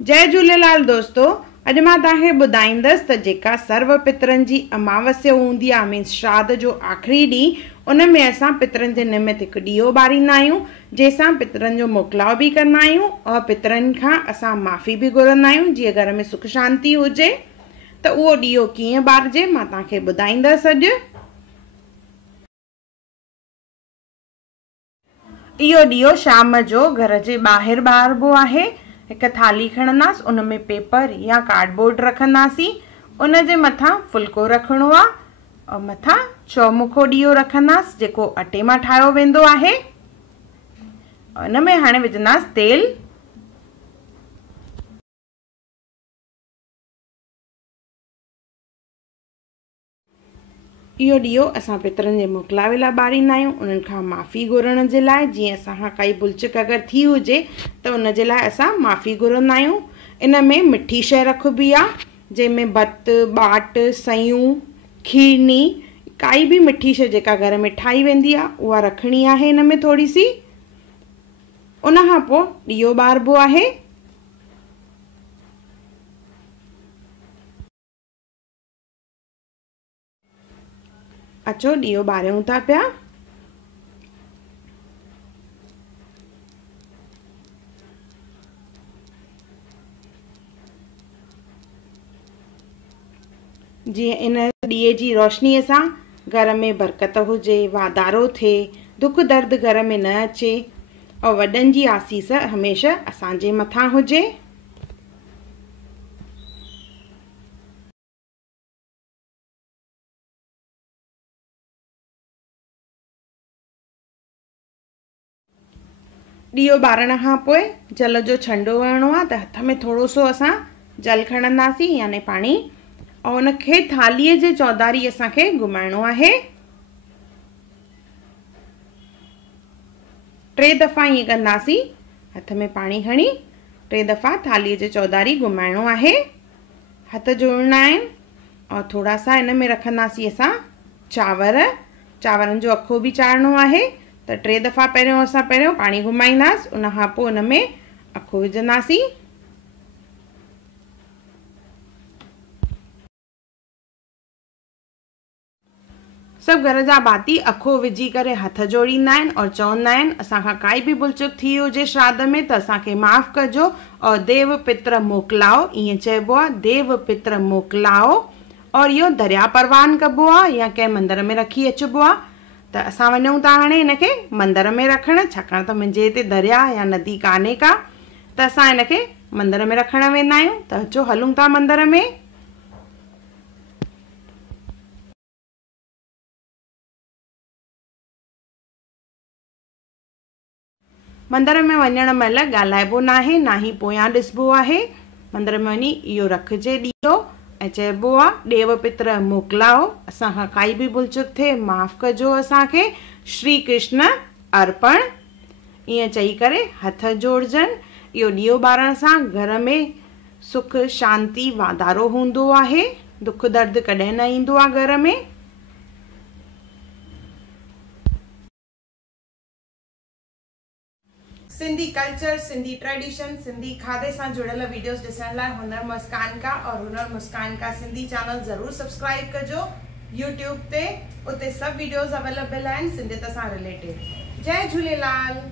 जय झूलेलाल दोस्तों। अॼु मां तव्हांखे ॿुधाईंदसि त जेका सर्व पितरनि जी अमावस्या हूंदी आहे मीन्स श्राद्ध जो आख़िरी ॾींहुं उन में असां पितरनि जे निमित्त हिकु ॾीओ ॿारींदा आहियूं, जंहिंसां पितरनि जो मोकिलाव बि कंदा आहियूं और पितरनि खां असां माफ़ी बि घुरंदा आहियूं जीअं घर में सुख शांति हुजे। त उहो ॾीओ कीअं ॿारिजे मां तव्हांखे ॿुधाईंदसि अॼु। इहो ॾीओ शाम जो घर जे ॿाहिरि ॿारिबो आहे। एक थाली खणंदासीं, उन में पेपर या कार्डबोर्ड रखंदासीं, उन जे मथां फुल्को रखणो आहे और मथां चौमुखो ॾीओ रखंदासीं जेको अटे मां ठाहियो वेंदो आहे। उन में हाणे विझंदासीं तेल। इहो ॾीओ असां पितरनि जे मोकिलावे लाइ ॿारींदा आहियूं, उन्हनि खां माफ़ी घुरण जे लाइ। जीअं असां काई भुलचुक अगरि थी हुजे त उन जे लाइ असां माफ़ी घुरंदा आहियूं। इन में मिठी शइ रखबी आहे जंहिंमें भत, बाट, सयूं, खीरनी, काई बि मिठी शइ जेका घर में ठाही वेंदी आहे उहा रखणी आहे इन में थोरी सी। उन खां पोइ ॾीओ ॿारिबो आहे। अचो ॾीओ ॿारियूं था पिया। जीअं इन ॾीए जी रोशनीअ सां घर में बरकत हुजे, वाधारो थिए, दुख दर्द घर में न अचे और वॾनि जी आसीस हमेशह असांजे मथां हुजे। ॾीओ ॿारण खां पोइ जल जो छंडो हणणो आहे, त हथ में थोरो सो असां जल खणंदासीं यानी पाणी, और उनखे थालीअ जे चौधारी असांखे घुमाइणो आहे। 3 दफ़ा ईअं कंदासीं, हथ में पाणी खणी 3 दफ़ा थालीअ जे चौधारी घुमाइणो आहे। हथ जोड़ना आहिनि और थोरा सा इन में रखंदासीं असां चांवर। चांवरनि जो अखो बि चाढ़णो आहे, त 3 दफ़ा पहिरियों पाणी घुमाईंदासीं, उन खां पोइ उन में अखो विझंदासीं। सभु घर जा भाती अखो विझी करे हथ जोड़ींदा आहिनि और चवंदा आहिनि असांखां काई बि भुलचुक थी हुजे श्राद्ध में त असांखे माफ़ कजो और देव पितर मोकिलाओ, ईअं चइबो आहे, देव पितर मोकिलाओ। और इहो दरिया परवान कबो आहे या कंहिं मंदर में रखी अचिबो आहे। त असां वञूं था हाणे हिनखे मंदर में रखणु, छाकाणि त मुंहिंजे हिते दरिया या नदी कान्हे का, त असां हिनखे मंदर में रखण वेंदा आहियूं। त अचो हलूं था मंदर में। मंदर में वञण महिल ॻाल्हाइबो न आहे, ना ही पोयां ॾिसबो आहे। मंदर में वञी इहो रखिजे ॾीओ ऐं चइबो आहे देव पितर मोकिलाओ, असांखां काई बि भुलचुक थिए माफ़ कजो असांखे, श्री कृष्ण अर्पण। ईअं चई करे हथ जोड़जनि। इहो ॾीओ ॿारण सां घर में सुख शांति वाधारो हूंदो आहे, दुख दर्द कॾहिं न ईंदो आहे घर में। सिंधी कल्चर, सिंधी ट्रेडिशन, सिंधी खाधे सां जुड़ियल वीडियोस ॾिसण लाइ हुनर मुस्कान का और हुनर मुस्कान का सिंधी चैनल ज़रूर सब्सक्राइब कजो यूट्यूब ते। उते सभु वीडियोस अवेलेबल आहिनि सिंधियत सां रिलेटेड। जय झूलेलाल।